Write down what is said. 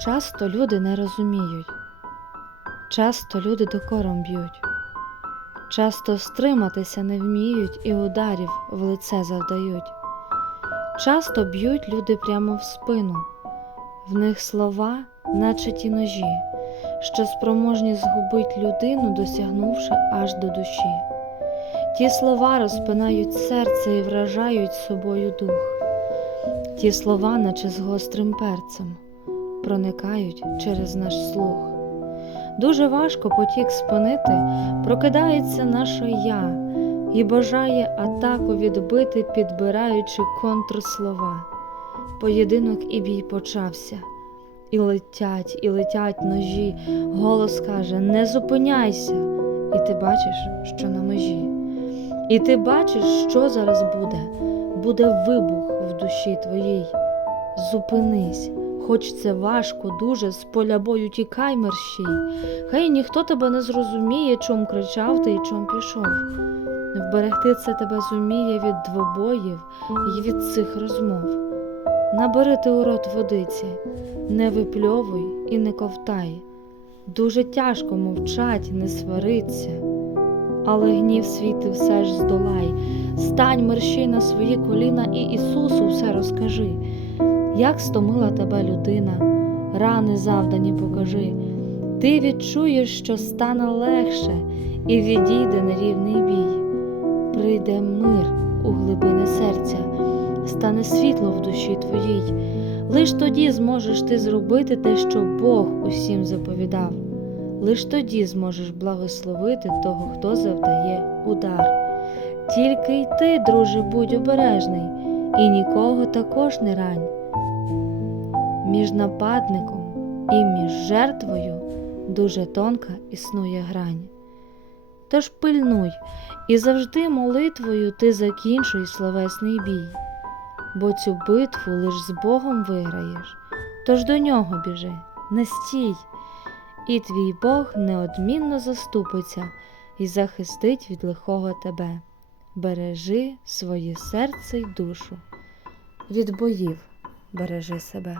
Часто люди не розуміють, часто люди докором б'ють, часто стриматися не вміють і ударів в лице завдають. Часто б'ють люди прямо в спину, в них слова, наче ті ножі, що спроможні згубить людину, досягнувши аж до душі. Ті слова розпинають серце і вражають собою дух. Ті слова, наче з гострим перцем, проникають через наш слух. Дуже важко потік спинити, прокидається наше я і бажає атаку відбити, підбираючи контрслова. Поєдинок і бій почався. І летять, і летять ножі. Голос каже: Не зупиняйся. І ти бачиш, що на межі. І ти бачиш, що зараз буде. Буде вибух в душі твоїй. Зупинись, хоч це важко, дуже, з поля бою тікай мерщій. Хай ніхто тебе не зрозуміє, чом кричав ти і чом пішов. Вберегти це тебе зуміє від двобоїв і від цих розмов. Набери ти у рот водиці, не випльовуй і не ковтай. Дуже тяжко мовчать, не свариться, але гнів свій ти все ж здолай. Стань мерщій на свої коліна і Ісусу все розкажи, як стомила тебе людина, рани завдані покажи. Ти відчуєш, що стане легше, і відійде нерівний бій. Прийде мир у глибини серця, стане світло в душі твоїй. Лиш тоді зможеш ти зробити те, що Бог усім заповідав. Лиш тоді зможеш благословити того, хто завдає удар. Тільки й ти, друже, будь обережний, і нікого також не рань. Між нападником і між жертвою дуже тонка існує грань. Тож пильнуй і завжди молитвою ти закінчуй словесний бій, бо цю битву лиш з Богом виграєш, тож до нього біжи, не стій, і твій Бог неодмінно заступиться і захистить від лихого тебе. Бережи своє серце й душу, від боїв бережи себе.